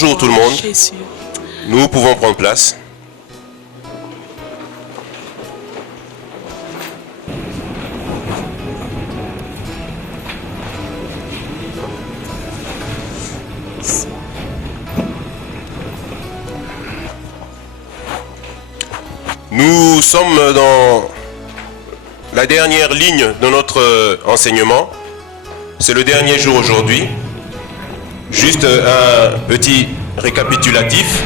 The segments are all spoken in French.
Bonjour tout le monde. Jésus. Nous pouvons prendre place. Nous sommes dans la dernière ligne de notre enseignement. C'est le dernier jour aujourd'hui. Juste un petit récapitulatif.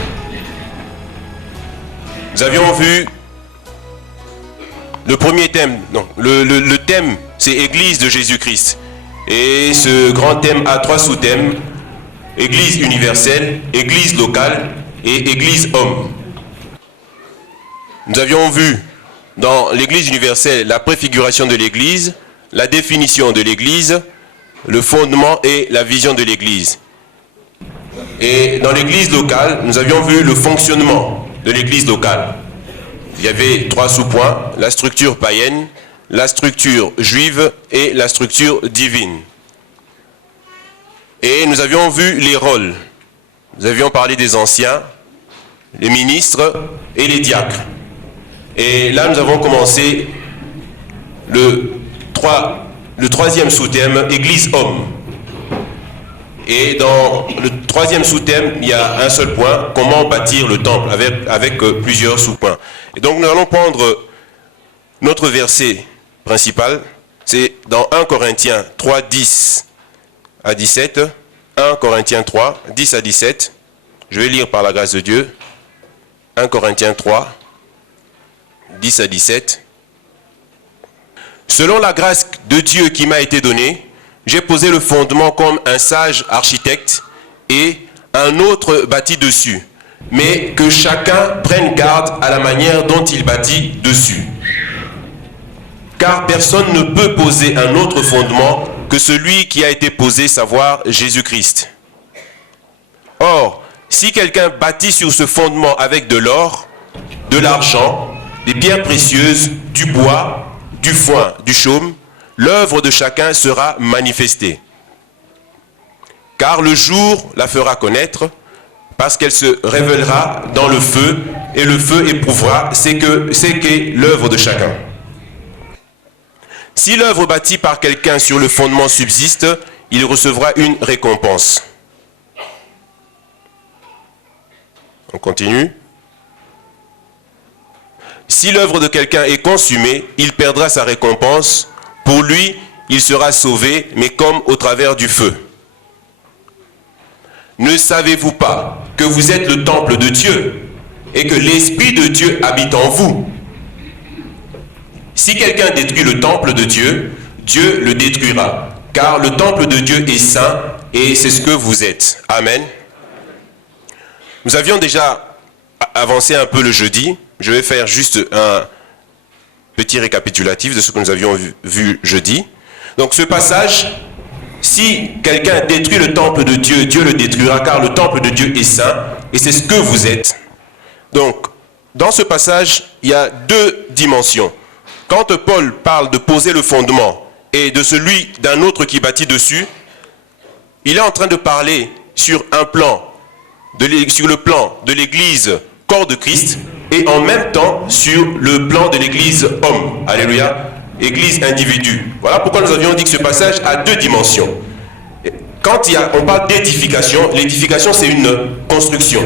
Nous avions vu le premier thème. Non, le thème, c'est Église de Jésus-Christ. Et ce grand thème a 3 sous-thèmes. Église universelle, Église locale et Église homme. Nous avions vu dans l'Église universelle la préfiguration de l'Église, la définition de l'Église, le fondement et la vision de l'Église. Et dans l'Église locale, nous avions vu le fonctionnement de l'Église locale. Il y avait 3 sous-points, la structure païenne, la structure juive et la structure divine. Et nous avions vu les rôles. Nous avions parlé des anciens, les ministres et les diacres. Et là, nous avons commencé le 3e sous-thème, Église homme. Et dans le 3e sous-thème, il y a un seul point, comment bâtir le temple, avec plusieurs sous-points. Et donc, nous allons prendre notre verset principal, c'est dans 1 Corinthiens 3, 10 à 17. 1 Corinthiens 3, 10 à 17. Je vais lire par la grâce de Dieu. 1 Corinthiens 3, 10 à 17. Selon la grâce de Dieu qui m'a été donnée, j'ai posé le fondement comme un sage architecte et un autre bâtit dessus. Mais que chacun prenne garde à la manière dont il bâtit dessus. Car personne ne peut poser un autre fondement que celui qui a été posé, savoir Jésus-Christ. Or, si quelqu'un bâtit sur ce fondement avec de l'or, de l'argent, des pierres précieuses, du bois, du foin, du chaume, l'œuvre de chacun sera manifestée. Car le jour la fera connaître, parce qu'elle se révélera dans le feu, et le feu éprouvera ce qu'est l'œuvre de chacun. Si l'œuvre bâtie par quelqu'un sur le fondement subsiste, il recevra une récompense. On continue. Si l'œuvre de quelqu'un est consumée, il perdra sa récompense. Pour lui, il sera sauvé, mais comme au travers du feu. Ne savez-vous pas que vous êtes le temple de Dieu et que l'Esprit de Dieu habite en vous? Si quelqu'un détruit le temple de Dieu, Dieu le détruira, car le temple de Dieu est saint et c'est ce que vous êtes. Amen. Nous avions déjà avancé un peu le jeudi. Je vais faire juste un petit récapitulatif de ce que nous avions vu jeudi. Donc ce passage, si quelqu'un détruit le temple de Dieu, Dieu le détruira, car le temple de Dieu est saint et c'est ce que vous êtes. Donc, dans ce passage, il y a 2 dimensions. Quand Paul parle de poser le fondement et de celui d'un autre qui bâtit dessus, il est en train de parler sur le plan de l'Église corps de Christ et en même temps sur le plan de l'Église homme. Alléluia. Église individu. Voilà pourquoi nous avions dit que ce passage a 2 dimensions. Quand on parle d'édification, l'édification c'est une construction.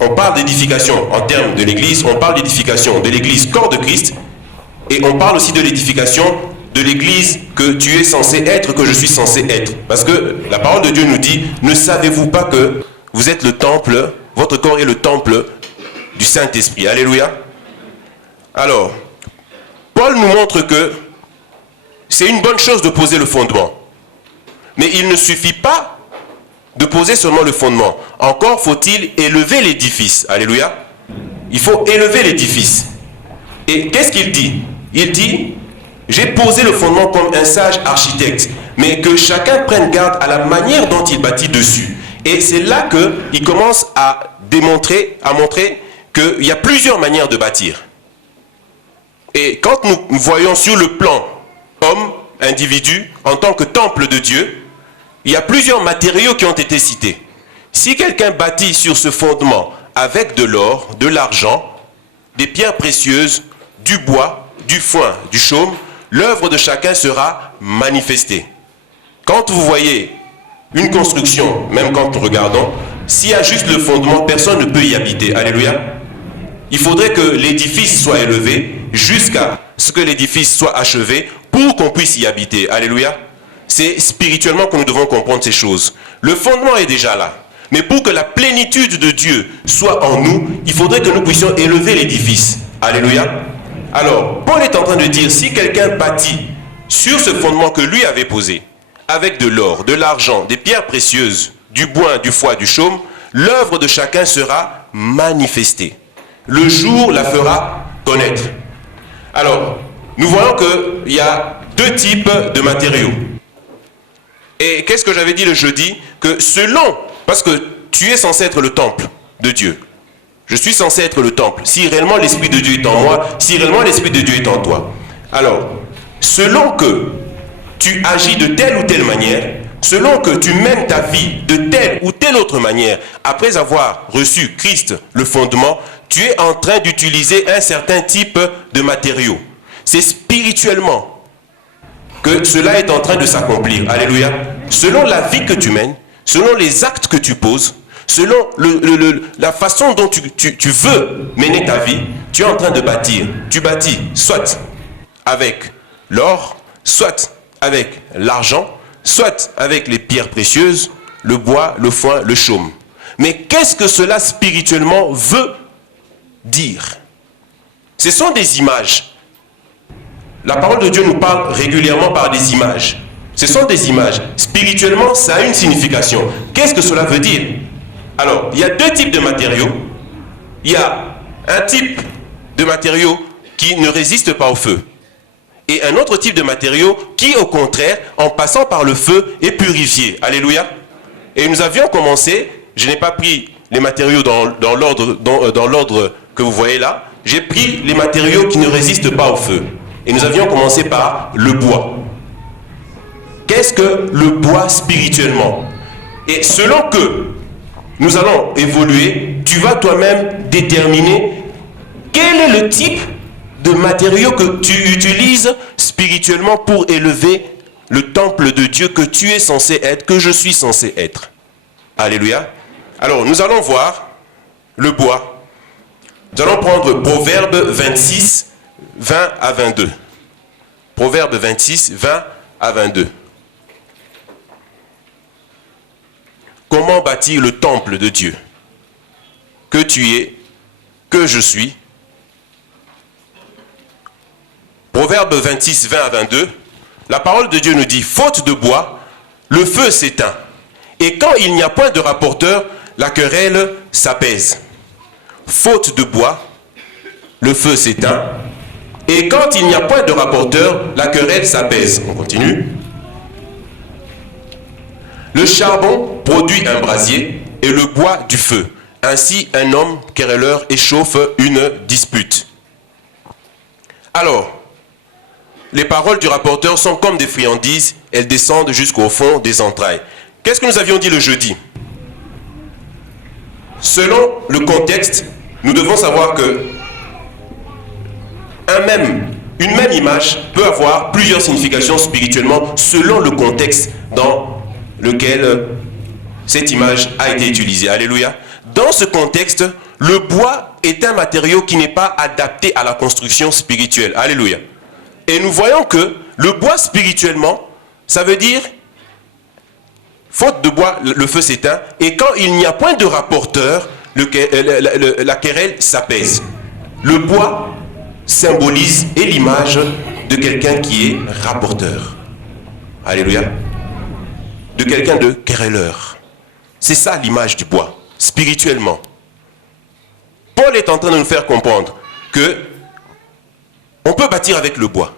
On parle d'édification en termes de l'Église, on parle d'édification de l'Église corps de Christ, et on parle aussi de l'édification de l'Église que tu es censé être, que je suis censé être. Parce que la parole de Dieu nous dit, ne savez-vous pas que vous êtes le temple, votre corps est le temple du Saint-Esprit. Alléluia. Alors, Paul nous montre que c'est une bonne chose de poser le fondement. Mais il ne suffit pas de poser seulement le fondement. Encore faut-il élever l'édifice. Alléluia. Il faut élever l'édifice. Et qu'est-ce qu'il dit? Il dit, j'ai posé le fondement comme un sage architecte, mais que chacun prenne garde à la manière dont il bâtit dessus. Et c'est là qu'il commence à montrer qu'il y a plusieurs manières de bâtir. Et quand nous voyons sur le plan homme, individu, en tant que temple de Dieu, il y a plusieurs matériaux qui ont été cités. Si quelqu'un bâtit sur ce fondement avec de l'or, de l'argent, des pierres précieuses, du bois, du foin, du chaume, l'œuvre de chacun sera manifestée. Quand vous voyez une construction, même quand nous regardons, s'il y a juste le fondement, personne ne peut y habiter. Alléluia. Il faudrait que l'édifice soit élevé jusqu'à ce que l'édifice soit achevé pour qu'on puisse y habiter. Alléluia. C'est spirituellement que nous devons comprendre ces choses. Le fondement est déjà là. Mais pour que la plénitude de Dieu soit en nous, il faudrait que nous puissions élever l'édifice. Alléluia. Alors, Paul est en train de dire, si quelqu'un bâtit sur ce fondement que lui avait posé, avec de l'or, de l'argent, des pierres précieuses, du bois, du foin, du chaume, l'œuvre de chacun sera manifestée. Le jour la fera connaître. Alors, nous voyons qu'il y a deux types de matériaux. Et qu'est-ce que j'avais dit le jeudi? Que selon, parce que tu es censé être le temple de Dieu. Je suis censé être le temple. Si réellement l'Esprit de Dieu est en moi, si réellement l'Esprit de Dieu est en toi. Alors, selon que tu agis de telle ou telle manière, selon que tu mènes ta vie de telle ou telle autre manière, après avoir reçu Christ, le fondement, tu es en train d'utiliser un certain type de matériaux. C'est spirituellement que cela est en train de s'accomplir. Alléluia. Selon la vie que tu mènes, selon les actes que tu poses, selon la façon dont tu veux mener ta vie, tu es en train de bâtir. Tu bâtis soit avec l'or, soit avec l'argent, soit avec les pierres précieuses, le bois, le foin, le chaume. Mais qu'est-ce que cela spirituellement veut dire? Ce sont des images. La parole de Dieu nous parle régulièrement par des images. Ce sont des images. Spirituellement, ça a une signification. Qu'est-ce que cela veut dire? Alors, il y a deux types de matériaux. Il y a un type de matériau qui ne résiste pas au feu. Et un autre type de matériau qui, au contraire, en passant par le feu, est purifié. Alléluia. Et nous avions commencé, je n'ai pas pris les matériaux dans l'ordre que vous voyez là. J'ai pris les matériaux qui ne résistent pas au feu. Et nous avions commencé par le bois. Qu'est-ce que le bois spirituellement? Et selon que nous allons évoluer, tu vas toi-même déterminer quel est le type de matériaux que tu utilises spirituellement pour élever le temple de Dieu que tu es censé être, que je suis censé être. Alléluia. Alors, nous allons voir le bois. Nous allons prendre Proverbe 26, 20 à 22. Proverbe 26, 20 à 22. Comment bâtir le temple de Dieu? Que tu es, que je suis. Proverbe 26, 20 à 22. La parole de Dieu nous dit, faute de bois, le feu s'éteint. Et quand il n'y a point de rapporteur, la querelle s'apaise. Faute de bois, le feu s'éteint. Et quand il n'y a point de rapporteur, la querelle s'apaise. On continue. Le charbon produit un brasier et le bois du feu. Ainsi, un homme querelleur échauffe une dispute. Alors, les paroles du rapporteur sont comme des friandises, elles descendent jusqu'au fond des entrailles. Qu'est-ce que nous avions dit le jeudi? Selon le contexte, nous devons savoir que une même image peut avoir plusieurs significations spirituellement selon le contexte dans lequel cette image a été utilisée. Alléluia. Dans ce contexte, le bois est un matériau qui n'est pas adapté à la construction spirituelle. Alléluia. Et nous voyons que le bois spirituellement, ça veut dire, faute de bois, le feu s'éteint, et quand il n'y a point de rapporteur, la querelle s'apaise. Le bois symbolise et l'image de quelqu'un qui est rapporteur. Alléluia. De quelqu'un de querelleur. C'est ça l'image du bois, spirituellement. Paul est en train de nous faire comprendre que on peut bâtir avec le bois.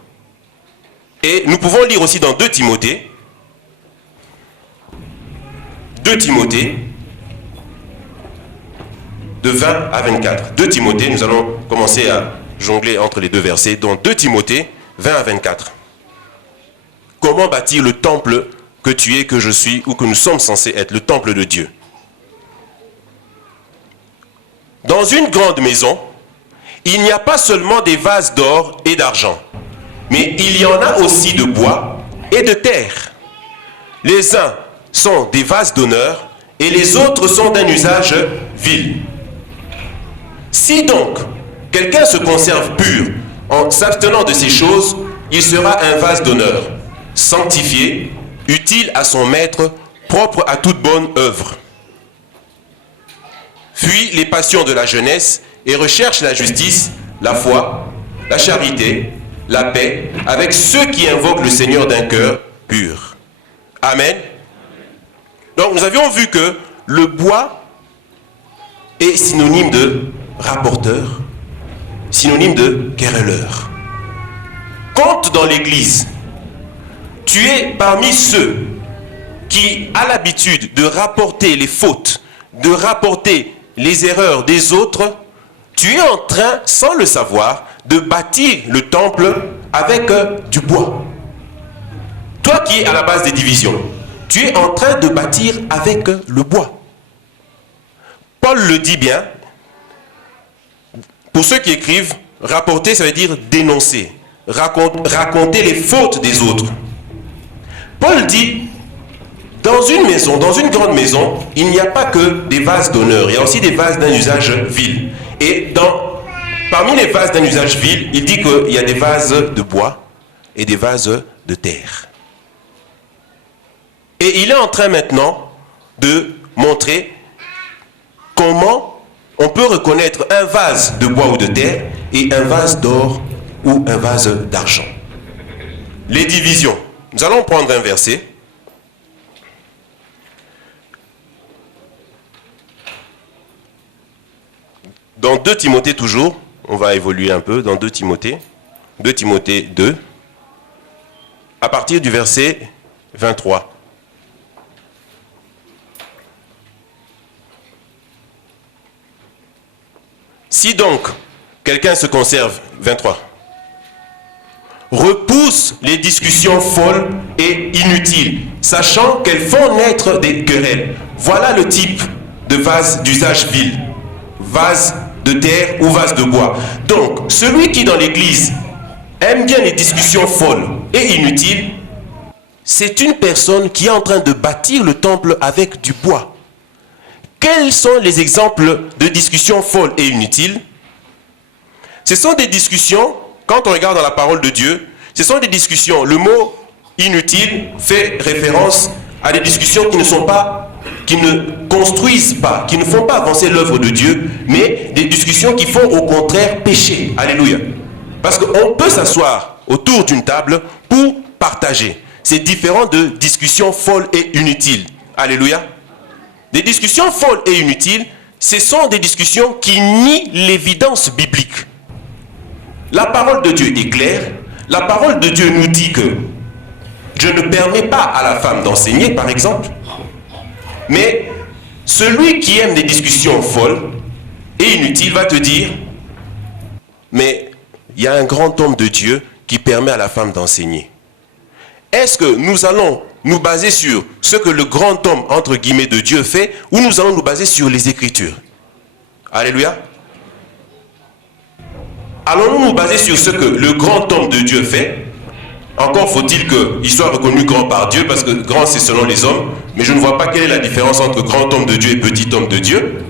Et nous pouvons lire aussi dans 2 Timothée. 2 Timothée, de 20 à 24. 2 Timothée, nous allons commencer à jongler entre les deux versets. Donc 2 Timothée, 20 à 24. Comment bâtir le temple que tu es, que je suis, ou que nous sommes censés être, le temple de Dieu? dans une grande maison, il n'y a pas seulement des vases d'or et d'argent, mais il y en a aussi de bois et de terre. Les uns sont des vases d'honneur et les autres sont d'un usage vil. Si donc quelqu'un se conserve pur en s'abstenant de ces choses, il sera un vase d'honneur, sanctifié, utile à son maître, propre à toute bonne œuvre. Fuis les passions de la jeunesse et recherche la justice, la foi, la charité, la paix, avec ceux qui invoquent le Seigneur d'un cœur pur. Amen. Donc nous avions vu que le bois est synonyme de rapporteur, synonyme de querelleur. Quand dans l'église, tu es parmi ceux qui a l'habitude de rapporter les fautes, de rapporter les erreurs des autres, tu es en train, sans le savoir, de bâtir le temple avec du bois. Toi qui es à la base des divisions, tu es en train de bâtir avec le bois. Paul le dit bien. Pour ceux qui écrivent, rapporter, ça veut dire dénoncer, raconter les fautes des autres. Paul dit, dans une maison, dans une grande maison, il n'y a pas que des vases d'honneur, il y a aussi des vases d'un usage vil. Et parmi les vases d'un usage vil, il dit qu'il y a des vases de bois et des vases de terre. Et il est en train maintenant de montrer comment on peut reconnaître un vase de bois ou de terre et un vase d'or ou un vase d'argent. Les divisions. Nous allons prendre un verset. Dans 2 Timothée toujours, on va évoluer un peu, dans 2 Timothée 2, à partir du verset 23. Si donc quelqu'un se conserve, 23, repousse les discussions folles et inutiles, sachant qu'elles font naître des querelles. Voilà le type de vase d'usage vil, vase de terre ou vase de bois. Donc, celui qui dans l'église aime bien les discussions folles et inutiles, c'est une personne qui est en train de bâtir le temple avec du bois. Quels sont les exemples de discussions folles et inutiles? Ce sont des discussions, quand on regarde dans la parole de Dieu, ce sont des discussions, le mot inutile fait référence à des discussions qui ne construisent pas, qui ne font pas avancer l'œuvre de Dieu, mais des discussions qui font au contraire pécher. Alléluia. Parce qu'on peut s'asseoir autour d'une table pour partager. C'est différent de discussions folles et inutiles. Alléluia. Des discussions folles et inutiles, ce sont des discussions qui nient l'évidence biblique. La parole de Dieu est claire. La parole de Dieu nous dit que je ne permets pas à la femme d'enseigner, par exemple. Mais celui qui aime des discussions folles et inutiles va te dire, mais il y a un grand homme de Dieu qui permet à la femme d'enseigner. Est-ce que nous allons nous baser sur ce que le grand homme, entre guillemets, de Dieu fait, ou nous allons nous baser sur les Écritures? Alléluia. Allons-nous nous baser sur ce que le grand homme de Dieu fait? Encore faut-il qu'il soit reconnu grand par Dieu, parce que grand c'est selon les hommes, mais je ne vois pas quelle est la différence entre grand homme de Dieu et petit homme de Dieu,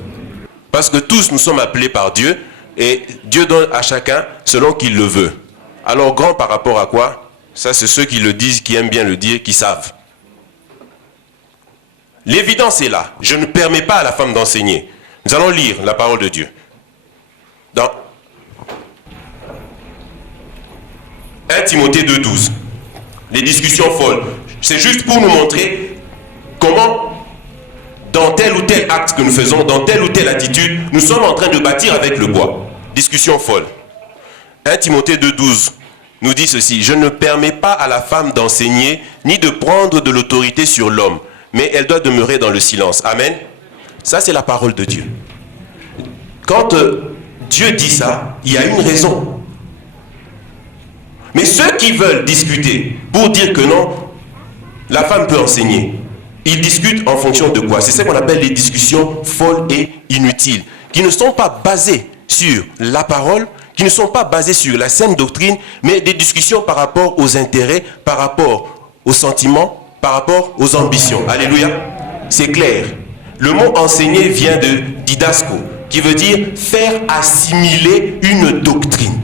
parce que tous nous sommes appelés par Dieu, et Dieu donne à chacun selon qu'il le veut. Alors grand par rapport à quoi? Ça c'est ceux qui le disent, qui aiment bien le dire, qui savent. L'évidence est là. Je ne permets pas à la femme d'enseigner. Nous allons lire la parole de Dieu. Dans 1 Timothée 2,12. Les discussions folles. C'est juste pour nous montrer comment, dans tel ou tel acte que nous faisons, dans telle ou telle attitude, nous sommes en train de bâtir avec le bois. Discussion folle. 1 Timothée 2,12 nous dit ceci. Je ne permets pas à la femme d'enseigner, ni de prendre de l'autorité sur l'homme, mais elle doit demeurer dans le silence. Amen. Ça, c'est la parole de Dieu. Quand Dieu dit ça, il y a une raison. Mais ceux qui veulent discuter pour dire que non, la femme peut enseigner, ils discutent en fonction de quoi? C'est ce qu'on appelle les discussions folles et inutiles. qui ne sont pas basées sur la parole, qui ne sont pas basées sur la saine doctrine, mais des discussions par rapport aux intérêts, par rapport aux sentiments, par rapport aux ambitions. Alléluia. C'est clair. Le mot enseigner vient de didasco, qui veut dire faire assimiler une doctrine.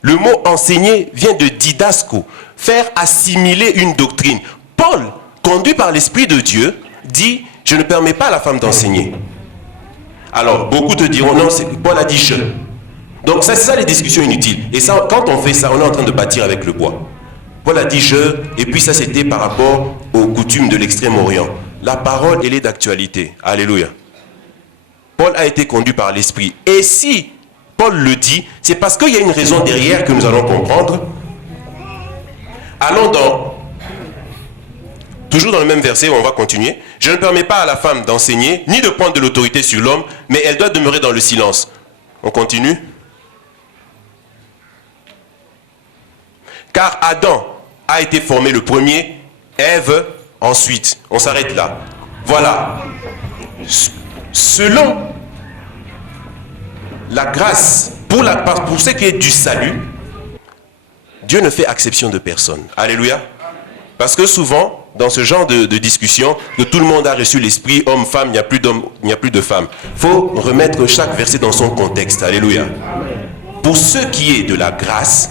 Le mot enseigner vient de didasco, faire assimiler une doctrine. Paul, conduit par l'Esprit de Dieu, dit « Je ne permets pas à la femme d'enseigner ». Alors, beaucoup te diront « Non, Paul a dit « je ». Donc, c'est ça les discussions inutiles. Et ça, quand on fait ça, on est en train de bâtir avec le bois. Paul a dit « je », et puis ça, c'était par rapport aux coutumes de l'Extrême-Orient. La parole, elle est d'actualité. Alléluia. Paul a été conduit par l'Esprit. Et si Paul le dit, c'est parce qu'il y a une raison derrière que nous allons comprendre. Allons toujours dans le même verset où on va continuer. « Je ne permets pas à la femme d'enseigner, ni de prendre de l'autorité sur l'homme, mais elle doit demeurer dans le silence. » On continue. « Car Adam a été formé le premier, Ève ensuite. » On s'arrête là. Voilà. Selon la grâce, pour ce qui est du salut, Dieu ne fait exception de personne. Alléluia. Parce que souvent, dans ce genre de discussion, que tout le monde a reçu l'esprit, homme, femme, il n'y a plus d'homme, il n'y a plus de femme. Il faut remettre chaque verset dans son contexte. Alléluia. Pour ce qui est de la grâce,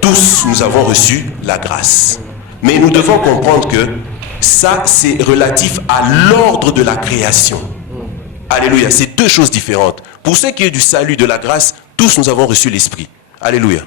tous nous avons reçu la grâce. Mais nous devons comprendre que ça, c'est relatif à l'ordre de la création. Alléluia. C'est deux choses différentes. Pour ce qui est du salut, de la grâce, tous nous avons reçu l'esprit. Alléluia.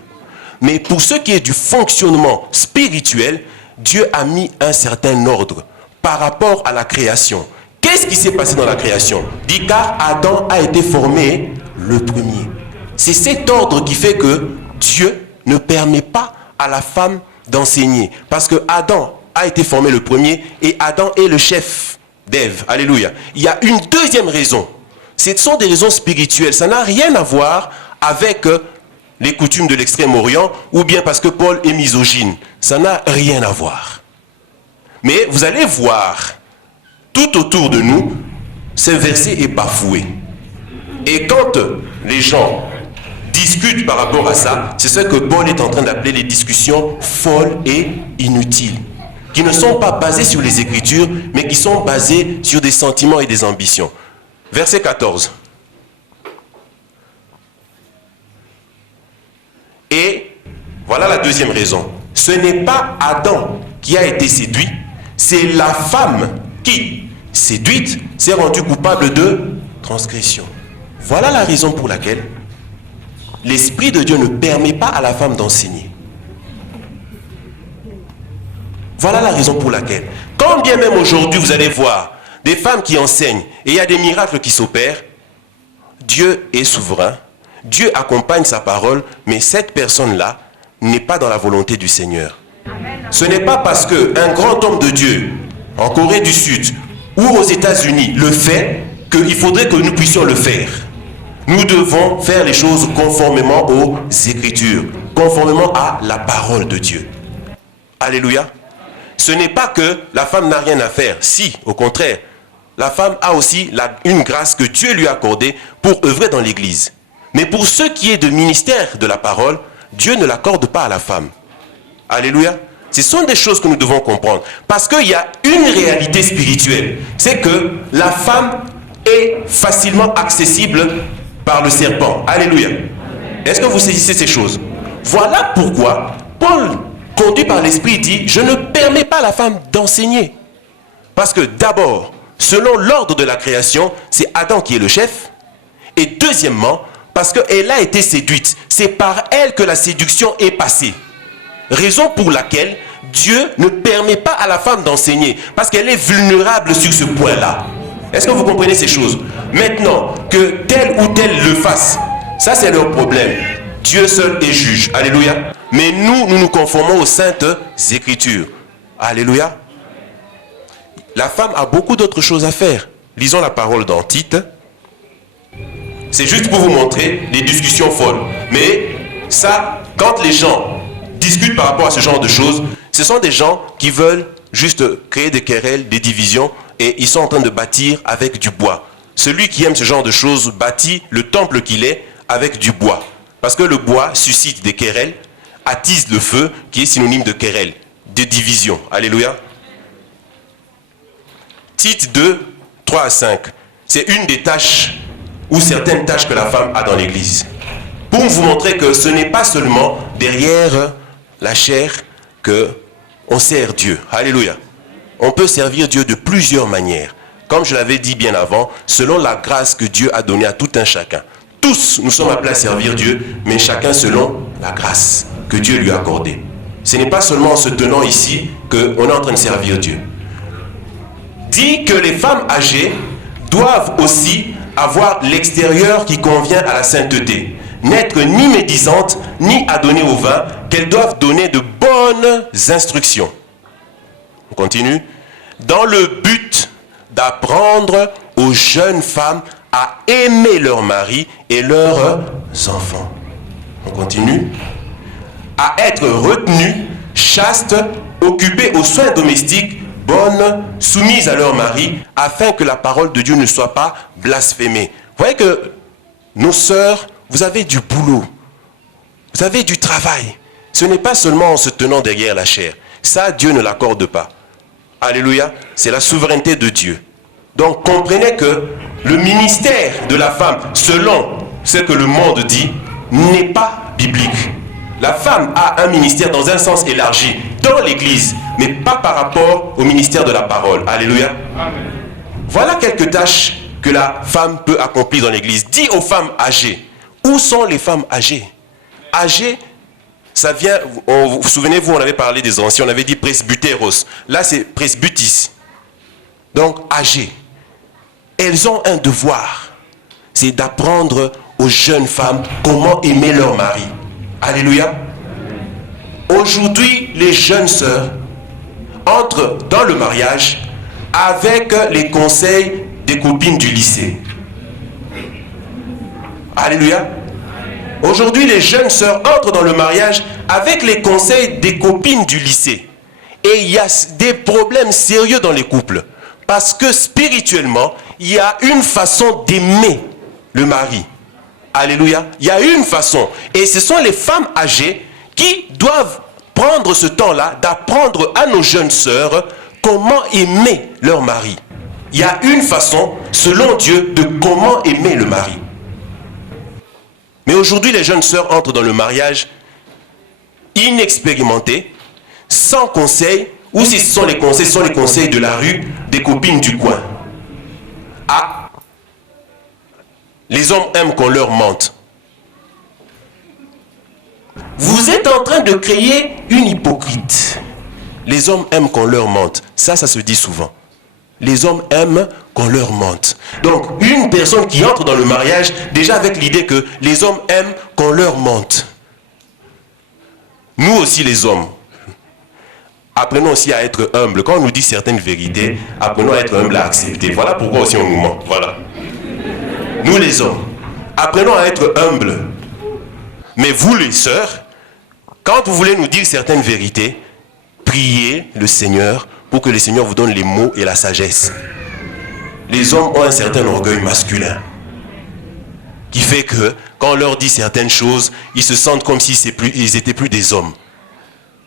Mais pour ce qui est du fonctionnement spirituel, Dieu a mis un certain ordre par rapport à la création. Qu'est-ce qui s'est passé dans la création? Dit car Adam a été formé le premier. C'est cet ordre qui fait que Dieu ne permet pas à la femme d'enseigner. Parce que Adam a été formé le premier et Adam est le chef d'Ève. Alléluia. Il y a une deuxième raison. Ce sont des raisons spirituelles. Ça n'a rien à voir avec les coutumes de l'Extrême-Orient ou bien parce que Paul est misogyne. Ça n'a rien à voir. Mais vous allez voir, tout autour de nous, ce verset est bafoué. Et quand les gens discutent par rapport à ça, c'est ce que Paul est en train d'appeler les discussions folles et inutiles, qui ne sont pas basées sur les Écritures, mais qui sont basées sur des sentiments et des ambitions. Verset 14. Et voilà la deuxième raison. Ce n'est pas Adam qui a été séduit, c'est la femme qui, séduite, s'est rendue coupable de transgression. Voilà la raison pour laquelle l'Esprit de Dieu ne permet pas à la femme d'enseigner. Voilà la raison pour laquelle, quand bien même aujourd'hui vous allez voir des femmes qui enseignent et il y a des miracles qui s'opèrent, Dieu est souverain, Dieu accompagne sa parole, mais cette personne-là n'est pas dans la volonté du Seigneur. Ce n'est pas parce qu'un grand homme de Dieu en Corée du Sud ou aux États-Unis le fait qu'il faudrait que nous puissions le faire. Nous devons faire les choses conformément aux Écritures, conformément à la parole de Dieu. Alléluia. Ce n'est pas que la femme n'a rien à faire. Si, au contraire, la femme a aussi une grâce que Dieu lui a accordée pour œuvrer dans l'Église. Mais pour ce qui est de ministère de la parole, Dieu ne l'accorde pas à la femme. Alléluia. Ce sont des choses que nous devons comprendre. Parce qu'il y a une réalité spirituelle. C'est que la femme est facilement accessible par le serpent. Alléluia. Est-ce que vous saisissez ces choses? Voilà pourquoi Paul, conduit par l'Esprit, dit « Je ne permets pas à la femme d'enseigner. » Parce que d'abord, selon l'ordre de la création, c'est Adam qui est le chef. Et deuxièmement, parce qu'elle a été séduite. C'est par elle que la séduction est passée. Raison pour laquelle Dieu ne permet pas à la femme d'enseigner. Parce qu'elle est vulnérable sur ce point-là. Est-ce que vous comprenez ces choses? Maintenant, que tel ou tel le fasse, ça c'est leur problème. Dieu seul est juge. Alléluia. Mais nous nous conformons aux saintes Écritures. Alléluia. La femme a beaucoup d'autres choses à faire. Lisons la parole dans Tite. C'est juste pour vous montrer les discussions folles. Mais ça, quand les gens discutent par rapport à ce genre de choses, ce sont des gens qui veulent juste créer des querelles, des divisions, et ils sont en train de bâtir avec du bois. celui qui aime ce genre de choses bâtit le temple qu'il est avec du bois. Parce que le bois suscite des querelles, attise le feu, qui est synonyme de querelle, de division. Alléluia. Tite 2, 3 à 5. C'est une des tâches, ou certaines tâches que la femme a dans l'église. Pour vous montrer que ce n'est pas seulement derrière la chair qu'on sert Dieu. Alléluia. On peut servir Dieu de plusieurs manières. Comme je l'avais dit bien avant, selon la grâce que Dieu a donnée à tout un chacun. Tous, nous sommes appelés à servir Dieu, mais chacun selon la grâce que Dieu lui a accordée. Ce n'est pas seulement en se tenant ici qu'on est en train de servir Dieu. Dit que les femmes âgées doivent aussi avoir l'extérieur qui convient à la sainteté. N'être ni médisantes, ni adonnées au vin, qu'elles doivent donner de bonnes instructions. On continue. Dans le but d'apprendre aux jeunes femmes à aimer leur mari et leurs enfants. On continue. À être retenues, chastes, occupées aux soins domestiques, bonnes, soumises à leur mari, afin que la parole de Dieu ne soit pas blasphémée. Vous voyez que nos sœurs, vous avez du boulot, vous avez du travail. Ce n'est pas seulement en se tenant derrière la chair. Ça, Dieu ne l'accorde pas. Alléluia, c'est la souveraineté de Dieu. Donc comprenez que le ministère de la femme, selon ce que le monde dit, n'est pas biblique. La femme a un ministère dans un sens élargi, dans l'église, mais pas par rapport au ministère de la parole. Alléluia. Amen. Voilà quelques tâches que la femme peut accomplir dans l'église. Dis aux femmes âgées. Où sont les femmes âgées? Âgées, ça vient, vous souvenez-vous, on avait parlé des anciens, on avait dit presbyteros. Là, c'est presbytis. Donc, âgées. Elles ont un devoir. C'est d'apprendre aux jeunes femmes comment aimer leur mari. Alléluia. Aujourd'hui, les jeunes sœurs entrent dans le mariage avec les conseils des copines du lycée. Alléluia. Aujourd'hui, les jeunes sœurs entrent dans le mariage avec les conseils des copines du lycée. Et il y a des problèmes sérieux dans les couples. Parce que spirituellement, il y a une façon d'aimer le mari. Alléluia. Il y a une façon. Et ce sont les femmes âgées qui doivent prendre ce temps-là d'apprendre à nos jeunes sœurs comment aimer leur mari. Il y a une façon, selon Dieu, de comment aimer le mari. Mais aujourd'hui, les jeunes sœurs entrent dans le mariage inexpérimentées, sans conseil, ou si ce sont les conseils de la rue, des copines du coin. Ah, les hommes aiment qu'on leur mente. Vous êtes en train de créer une hypocrite. Les hommes aiment qu'on leur mente. Ça se dit souvent. Les hommes aiment qu'on leur mente. Donc, une personne qui entre dans le mariage, déjà avec l'idée que les hommes aiment qu'on leur mente. Nous aussi les hommes, apprenons aussi à être humbles. Quand on nous dit certaines vérités, apprenons à être humbles, à accepter. Voilà pourquoi aussi on nous ment. Voilà. Nous les hommes, apprenons à être humbles. Mais vous les sœurs, quand vous voulez nous dire certaines vérités, priez le Seigneur pour que le Seigneur vous donne les mots et la sagesse. Les hommes ont un certain orgueil masculin qui fait que quand on leur dit certaines choses, ils se sentent comme s'ils n'étaient plus des hommes.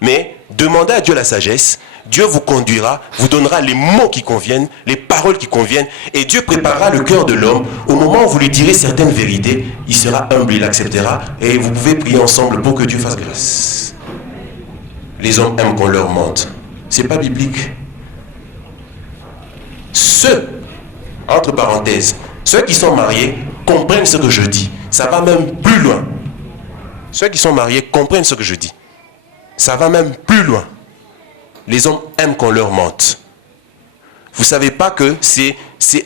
Mais demandez à Dieu la sagesse, Dieu vous conduira, vous donnera les mots qui conviennent, les paroles qui conviennent, et Dieu préparera le cœur de l'homme. Au moment où vous lui direz certaines vérités, il sera humble, il acceptera, et vous pouvez prier ensemble pour que Dieu fasse grâce. Les hommes aiment qu'on leur mente. C'est pas biblique. Ceux, entre parenthèses, ceux qui sont mariés comprennent ce que je dis. Ça va même plus loin. Ceux qui sont mariés comprennent ce que je dis. Ça va même plus loin. Les hommes aiment qu'on leur mente. Vous ne savez pas que c'est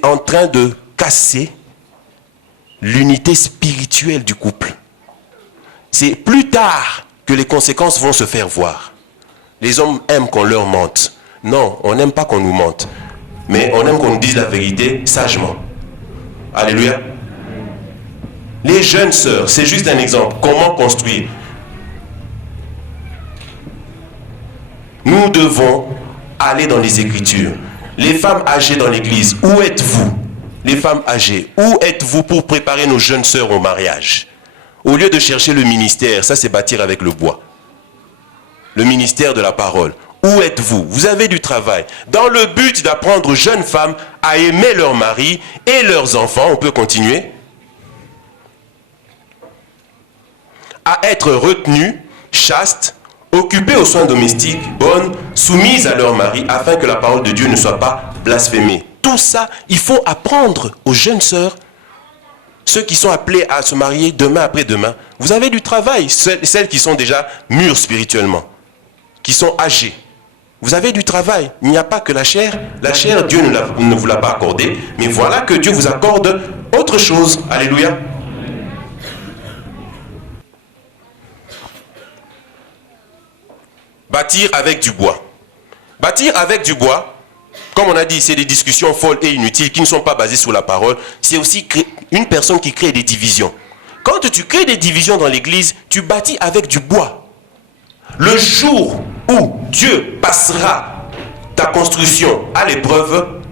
en train de casser l'unité spirituelle du couple. C'est plus tard que les conséquences vont se faire voir. Les hommes aiment qu'on leur mente. Non, on n'aime pas qu'on nous mente. Mais on aime qu'on nous dise la vérité sagement. Alléluia. Les jeunes sœurs, c'est juste un exemple. Comment construire? Nous devons aller dans les Écritures. Les femmes âgées dans l'église, où êtes-vous? les femmes âgées, où êtes-vous pour préparer nos jeunes sœurs au mariage? Au lieu de chercher le ministère, ça c'est bâtir avec le bois. Le ministère de la parole. Où êtes-vous? Vous avez du travail. Dans le but d'apprendre aux jeunes femmes à aimer leur mari et leurs enfants, on peut continuer, à être retenues, chastes, occupées aux soins domestiques, bonnes, soumises à leur mari, afin que la parole de Dieu ne soit pas blasphémée. Tout ça, il faut apprendre aux jeunes sœurs, ceux qui sont appelés à se marier demain après demain. Vous avez du travail, celles qui sont déjà mûres spirituellement, qui sont âgées. Vous avez du travail. Il n'y a pas que la chair. La chair, Dieu ne vous l'a pas accordée. Mais voilà que Dieu vous accorde autre chose. Alléluia. Bâtir avec du bois. Bâtir avec du bois, comme on a dit, c'est des discussions folles et inutiles qui ne sont pas basées sur la parole. C'est aussi une personne qui crée des divisions. Quand tu crées des divisions dans l'église, tu bâtis avec du bois. Le jour où Dieu passera ta construction à l'épreuve,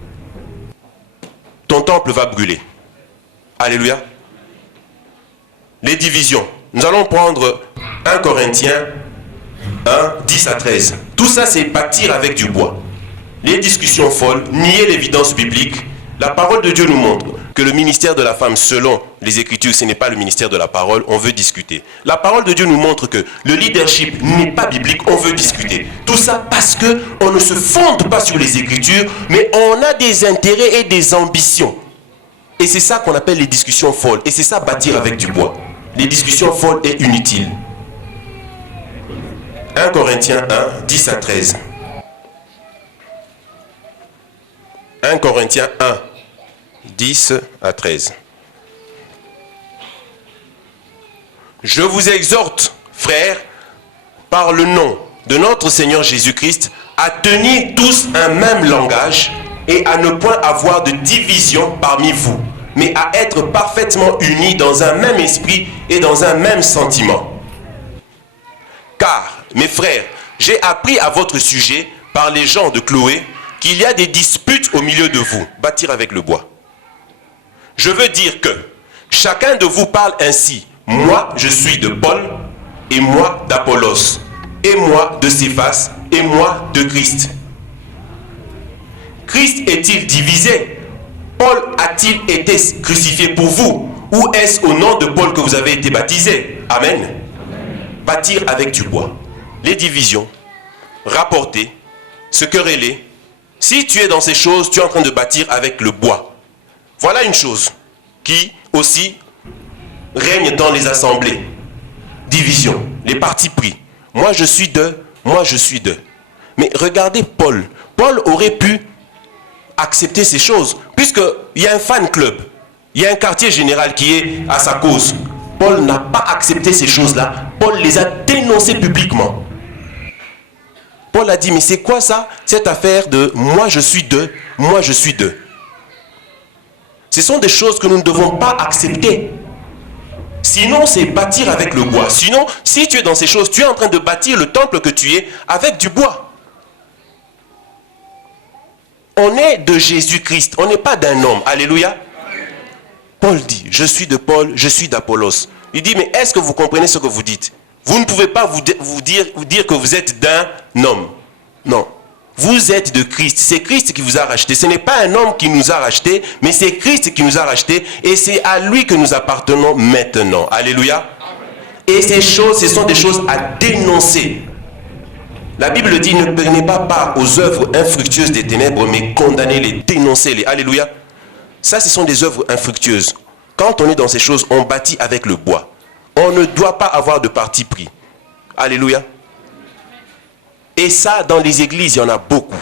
ton temple va brûler. Alléluia. Les divisions. Nous allons prendre 1 Corinthiens 1, 10 à 13. Tout ça, c'est bâtir avec du bois. Les discussions folles, nier l'évidence biblique. La parole de Dieu nous montre que le ministère de la femme, selon les Écritures, ce n'est pas le ministère de la parole, on veut discuter. La parole de Dieu nous montre que le leadership n'est pas biblique, on veut discuter. Tout ça parce qu'on ne se fonde pas sur les Écritures, mais on a des intérêts et des ambitions. Et c'est ça qu'on appelle les discussions folles. Et c'est ça bâtir avec du bois. Les discussions folles et inutiles. 1 Corinthiens 1, 10 à 13. 1 Corinthiens 1, 10 à 13. Je vous exhorte, frères, par le nom de notre Seigneur Jésus-Christ, à tenir tous un même langage et à ne point avoir de division parmi vous, mais à être parfaitement unis dans un même esprit et dans un même sentiment. Car, mes frères, j'ai appris à votre sujet, par les gens de Chloé, qu'il y a des disputes au milieu de vous. Bâtir avec le bois. Je veux dire que chacun de vous parle ainsi. Moi, je suis de Paul, et moi d'Apollos, et moi de Céphas, et moi de Christ. Christ est-il divisé? Paul a-t-il été crucifié pour vous? Ou est-ce au nom de Paul que vous avez été baptisé? Amen. Bâtir avec du bois. Les divisions, rapporter, se quereller. Si tu es dans ces choses, tu es en train de bâtir avec le bois. Voilà une chose qui aussi règne dans les assemblées. Division, les partis pris. Moi je suis de, moi je suis de. Mais regardez Paul. Paul aurait pu accepter ces choses, puisqu'il y a un fan club, il y a un quartier général qui est à sa cause. Paul n'a pas accepté ces choses-là. Paul les a dénoncées publiquement. Paul a dit, mais c'est quoi ça, cette affaire de moi je suis de, moi je suis de. Ce sont des choses que nous ne devons pas accepter. Sinon, c'est bâtir avec le bois. Sinon, si tu es dans ces choses, tu es en train de bâtir le temple que tu es avec du bois. On est de Jésus-Christ, on n'est pas d'un homme. Alléluia. Paul dit, je suis de Paul, je suis d'Apollos. Il dit, mais est-ce que vous comprenez ce que vous dites? Vous ne pouvez pas vous dire que vous êtes d'un homme. Non. Vous êtes de Christ. C'est Christ qui vous a racheté. Ce n'est pas un homme qui nous a racheté, mais c'est Christ qui nous a racheté. Et c'est à lui que nous appartenons maintenant. Alléluia. Et ces choses, ce sont des choses à dénoncer. La Bible dit, ne prenez pas part aux œuvres infructueuses des ténèbres, mais condamnez-les, dénoncez-les. Alléluia. Ça, ce sont des œuvres infructueuses. Quand on est dans ces choses, on bâtit avec le bois. On ne doit pas avoir de parti pris. Alléluia. Et ça, dans les églises, il y en a beaucoup.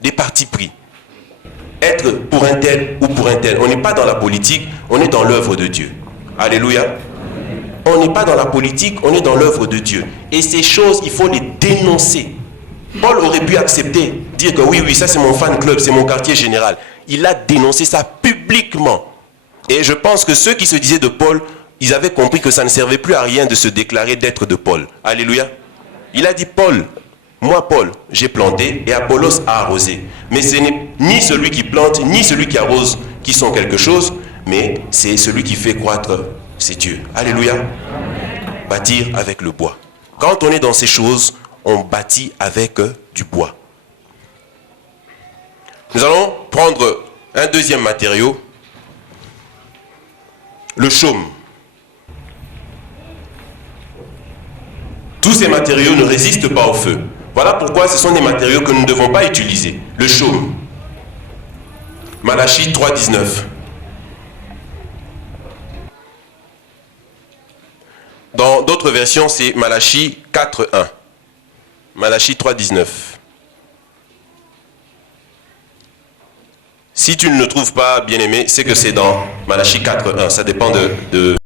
Des partis pris. Être pour un tel ou pour un tel. On n'est pas dans la politique, on est dans l'œuvre de Dieu. Alléluia. On n'est pas dans la politique, on est dans l'œuvre de Dieu. Et ces choses, il faut les dénoncer. Paul aurait pu accepter, dire que oui, ça c'est mon fan club, c'est mon quartier général. Il a dénoncé ça publiquement. Et je pense que ceux qui se disaient de Paul, ils avaient compris que ça ne servait plus à rien de se déclarer d'être de Paul. Alléluia. Il a dit, Paul, moi Paul, j'ai planté et Apollos a arrosé. Mais ce n'est ni celui qui plante, ni celui qui arrose, qui sont quelque chose, mais c'est celui qui fait croître, c'est Dieu. Alléluia. Bâtir avec le bois. Quand on est dans ces choses, on bâtit avec du bois. Nous allons prendre un deuxième matériau, le chaume. Tous ces matériaux ne résistent pas au feu. Voilà pourquoi ce sont des matériaux que nous ne devons pas utiliser. Le chaume. Malachie 3,19. Dans d'autres versions, c'est Malachie 4,1. Malachie 3,19. Si tu ne le trouves pas, bien-aimé, c'est que c'est dans Malachie 4,1. Ça dépend de